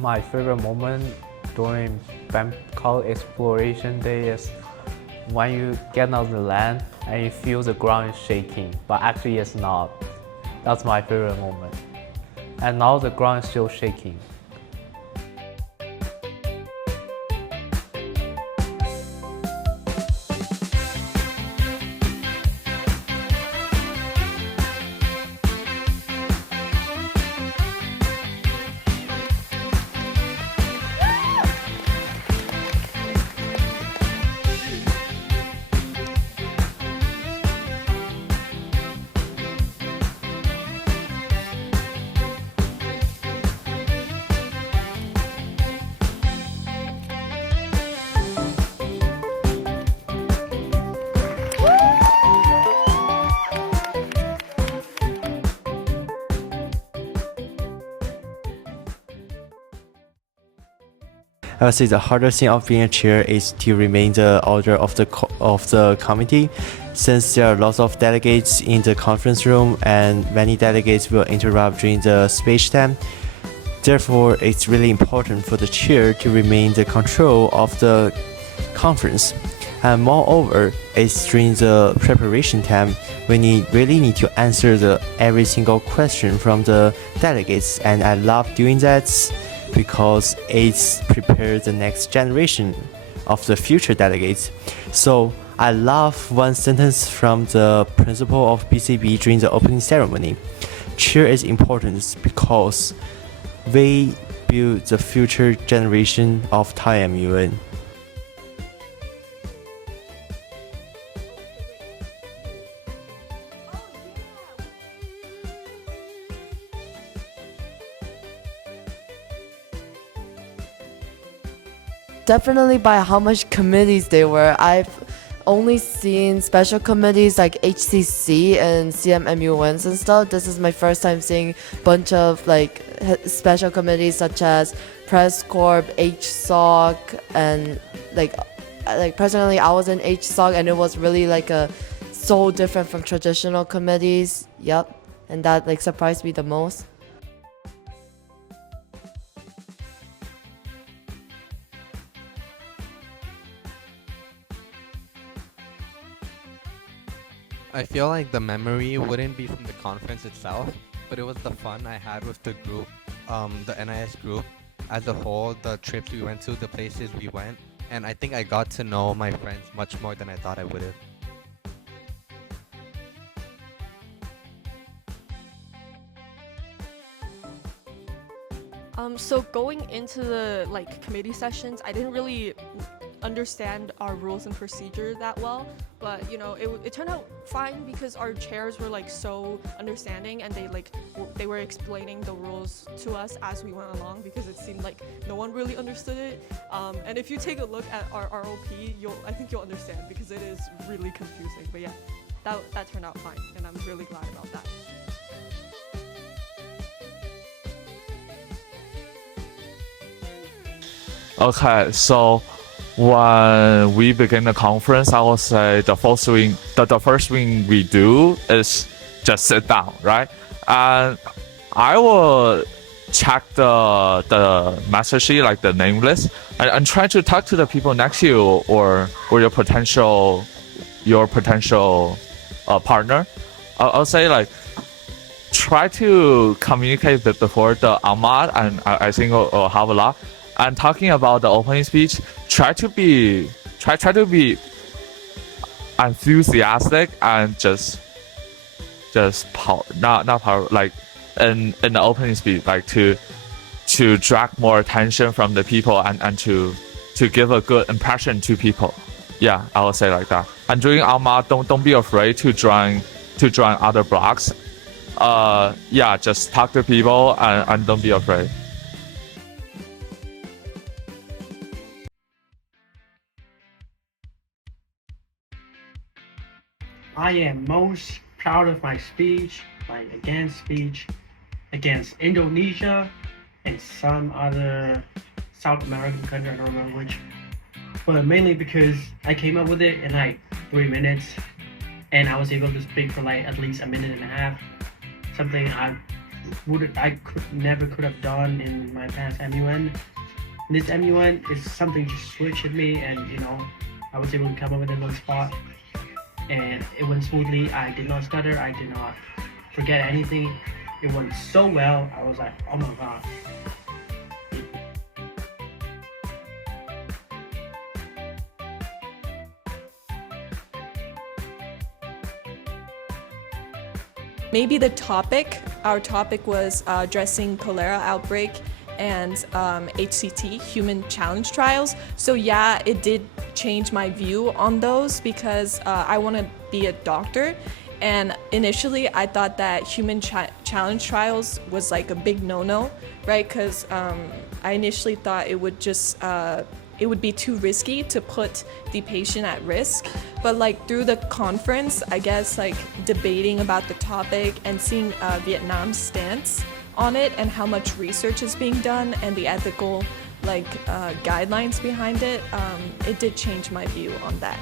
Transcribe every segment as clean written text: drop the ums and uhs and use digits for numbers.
My favorite moment during Bangkok Exploration Day is when you get on the land and you feel the ground is shaking, but actually it's not. That's my favorite moment. And now the ground is still shaking. I would say the hardest thing of being a chair is to remain the order of the committee, since there are lots of delegates in the conference room and many delegates will interrupt during the speech time. Therefore, it's really important for the chair to remain the control of the conference. And moreover, it's during the preparation time when you really need to answer every single question from the delegates, and I love doing that because it prepares the next generation of the future delegates. So I love one sentence from the principal of BCB during the opening ceremony. Chair is important because we build the future generation of Taiyuan. Definitely by how much committees there were. I've only seen special committees like HCC and CMMUNs and stuff. This is my first time seeing a bunch of special committees such as Press Corp, HSOC, and personally I was in HSOC and it was really so different from traditional committees. Yep, and that surprised me the most. I feel like the memory wouldn't be from the conference itself, but it was the fun I had with the group, the NIS group as a whole, the trips we went to, the places we went, and I think I got to know my friends much more than I thought I would have. So going into the committee sessions, I didn't really understand our rules and procedure that well, but it turned out fine because our chairs were so understanding, and they were explaining the rules to us as we went along, because it seemed like no one really understood it. And if you take a look at our ROP, I think you'll understand, because it is really confusing. But yeah, that turned out fine, and I'm really glad about that. Okay, so when we begin the conference, I will say the first thing we do is just sit down, right? And I will check the master sheet, the name list, and try to talk to the people next to you or your potential partner. I'll say try to communicate before the Ahmad, and I think we'll have a lot. And talking about the opening speech, try to be enthusiastic and just power, not power, in the opening speech, to drag more attention from the people and to give a good impression to people. Yeah, I will say like that. And during Ahmad, don't be afraid to join other blogs. Yeah, just talk to people and don't be afraid. I am most proud of my speech, my speech against Indonesia and some other South American country, I don't remember which. But mainly because I came up with it in 3 minutes, and I was able to speak for at least a minute and a half. Something I never could have done in my past MUN. This MUN is something just switched at me, and I was able to come up with it on the spot, and it went smoothly. I did not stutter. I did not forget anything. It went so well. I was like, oh my god. Maybe our topic was addressing cholera outbreak and HCT, human challenge trials. So yeah, it did change my view on those because I want to be a doctor. And initially I thought that human challenge trials was like a big no-no, right? Because I initially thought it would just it would be too risky to put the patient at risk. But like through the conference, I guess like debating about the topic and seeing Vietnam's stance on it and how much research is being done and the ethical guidelines behind it, it did change my view on that.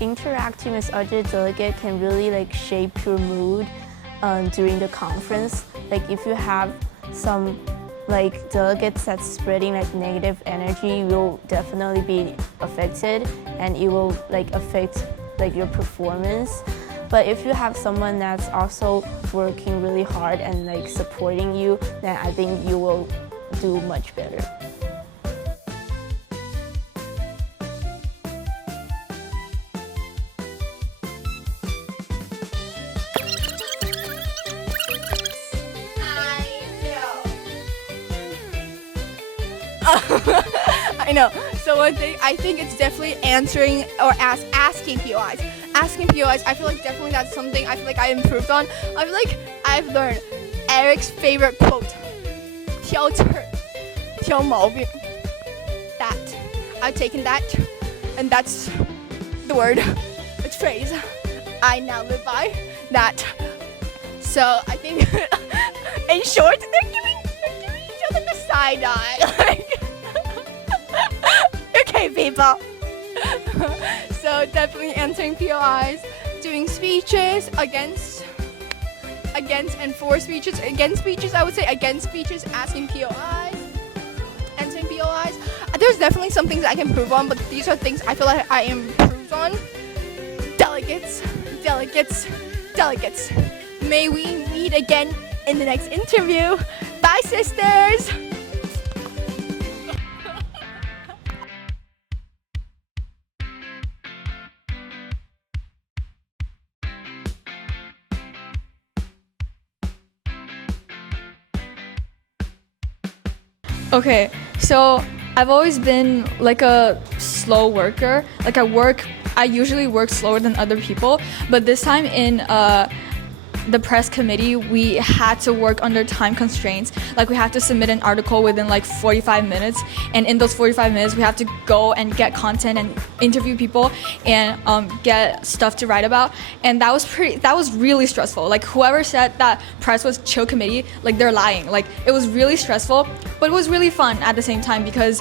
Interacting with other delegates can really shape your mood during the conference. Like if you have some delegates that's spreading negative energy, you will definitely be affected, and it will affect your performance. But if you have someone that's also working really hard and supporting you, then I think you will do much better. I know. So one thing, I think it's definitely answering or asking POIs. Asking POIs, I feel like definitely that's something I feel like I improved on. I feel like I've learned Eric's favorite quote, 挑刺儿,挑毛病. That. I've taken that, and that's the word, the phrase I now live by. That. So I think, in short, they're giving each other the side eye. Okay, people. So definitely answering POIs, doing speeches against and for speeches, against speeches, I would say against speeches, asking POIs, answering POIs. There's definitely some things I can improve on, but these are things I feel like I improved on. Delegates. May we meet again in the next interview. Bye, sisters. Okay, so I've always been a slow worker. I usually work slower than other people, but this time in the press committee, we had to work under time constraints. We had to submit an article within 45 minutes, and in those 45 minutes, we have to go and get content and interview people and get stuff to write about. And that was really stressful. Whoever said that press was chill committee, they're lying. It was really stressful, but it was really fun at the same time because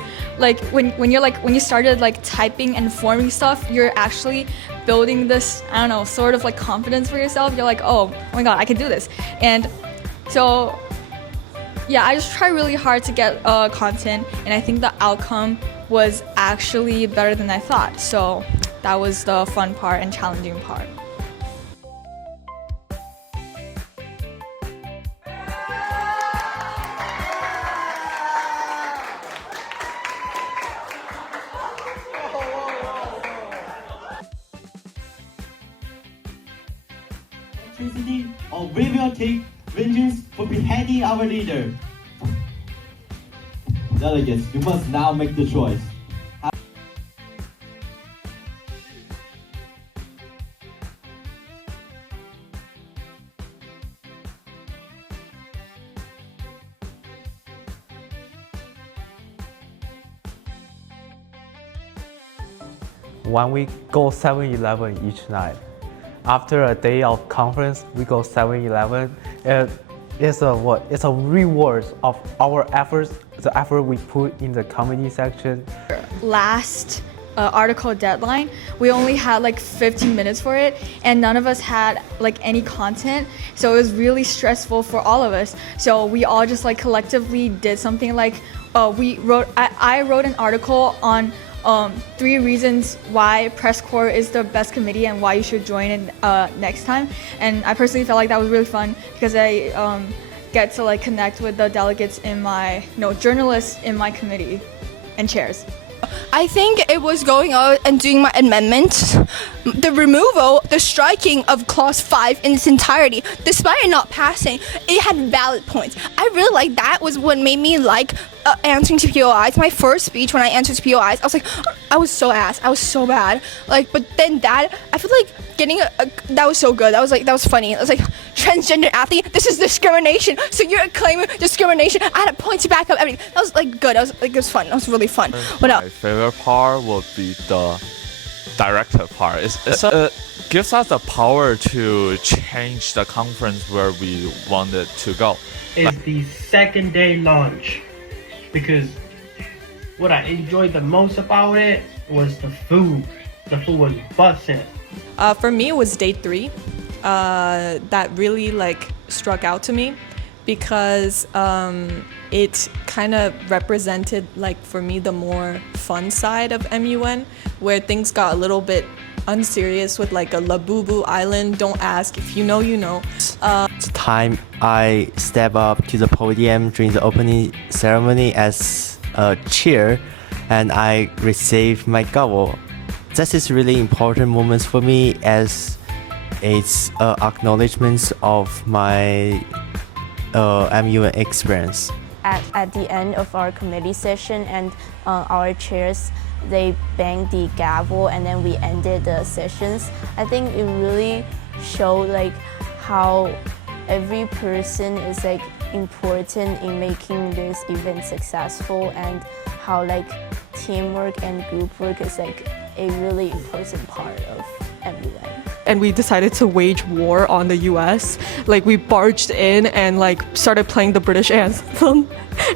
when you started typing and forming stuff, you're actually building this, I don't know, sort of confidence for yourself. You're oh my god, I can do this. And so yeah, I just try really hard to get content, and I think the outcome was actually better than I thought. So that was the fun part and challenging part. Or we will take vengeance for beheading our leader. Delegates, you must now make the choice. When we go 7-Eleven each night, after a day of conference, we go 7-Eleven. it's a what? It's a reward of our efforts, the effort we put in the comedy section. Last article deadline, we only had like 15 minutes for it, and none of us had like any content, so it was really stressful for all of us. So we all just like collectively did something like I wrote an article on 3 reasons why press corps is the best committee and why you should join it next time. And I personally felt like that was really fun because I get to like connect with the delegates in my journalists in my committee and chairs. I think it was going out and doing my amendment, the striking of clause 5 in its entirety, despite it not passing, it had valid points. I really like that was what made me like answering to POIs. My first speech when I answered to POIs, I was like, I was so bad. Like, but then that, I feel like getting that was so good. That was funny. I was like, transgender athlete, this is discrimination. So you're claiming discrimination. I had a point to back up everything. That was like good. It was fun. That was really fun. What else? My favorite part would be the director part. It gives us the power to change the conference where we want it to go. Is the second day launch, because what I enjoyed the most about it was the food. The food was busting. For me, it was day 3 that really like struck out to me because it kind of represented like for me the more fun side of MUN, where things got a little bit unserious with like a Labubu Island, don't ask, if you know, you know. It's time I step up to the podium during the opening ceremony as a chair and I receive my gavel. This is really important moments for me as it's acknowledgement of my MUN experience. At the end of our committee session, and our chairs, they banged the gavel and then we ended the sessions. I think it really showed like how every person is like important in making this event successful, and how like teamwork and group work is like a really important part of MUN. And we decided to wage war on the US. Like we barged in and like started playing the British anthem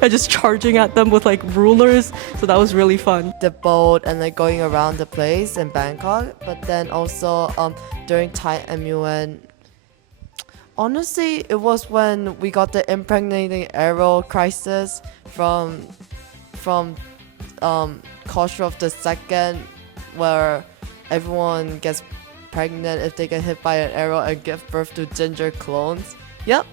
and just charging at them with like rulers. So that was really fun. The boat and like going around the place in Bangkok, but then also during Thai MUN, honestly, it was when we got the impregnating arrow crisis from Khosrow II, where everyone gets pregnant if they get hit by an arrow and give birth to ginger clones. Yep.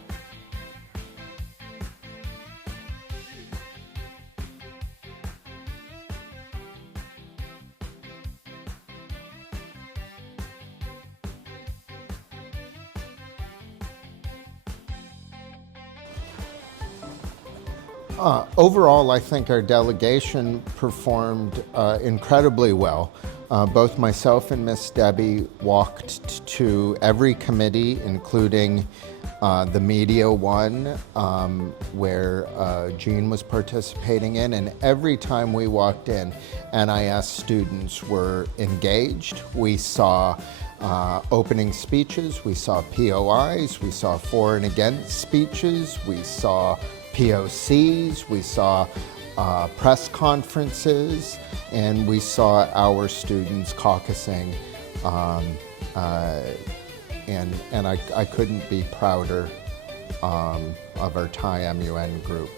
Overall, I think our delegation performed incredibly well. Both myself and Miss Debbie walked to every committee, including the media one, where Jean was participating in, and every time we walked in, NIS students were engaged. We saw opening speeches, we saw POIs, we saw for and against speeches, we saw POCs, we saw press conferences, and we saw our students caucusing, and I couldn't be prouder of our Thai MUN group.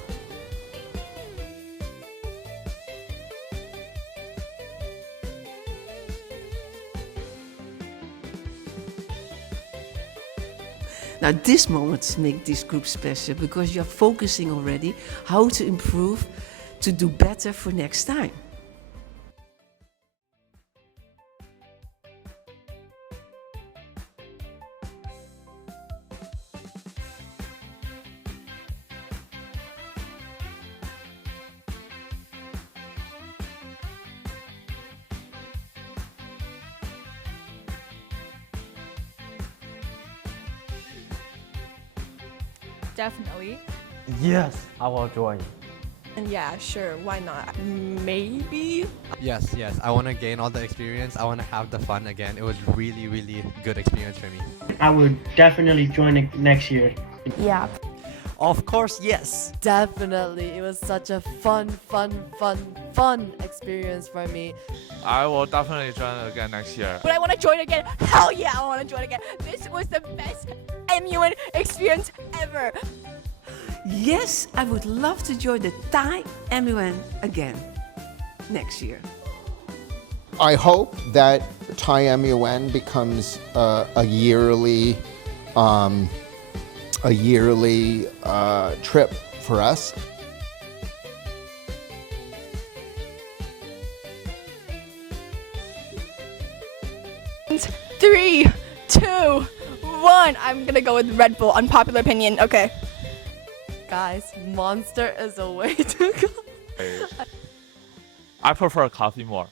Now these moments make this group special because you're focusing already how to improve, to do better for next time. Definitely. Yes, I will join. And yeah, sure, why not? Maybe? Yes, I want to gain all the experience. I want to have the fun again. It was really good experience for me. I would definitely join it next year. Yeah. Of course, yes. Definitely. It was such a fun experience for me. I will definitely join again next year. But I want to join again. Hell yeah, I want to join again. This was the best MUN experience ever. Yes, I would love to join the Thai MUN again next year. I hope that Thai MUN becomes a yearly trip for us. Three, 2, 1. I'm gonna go with Red Bull. Unpopular opinion. Okay. Guys, Monster is a way to go. I prefer coffee more.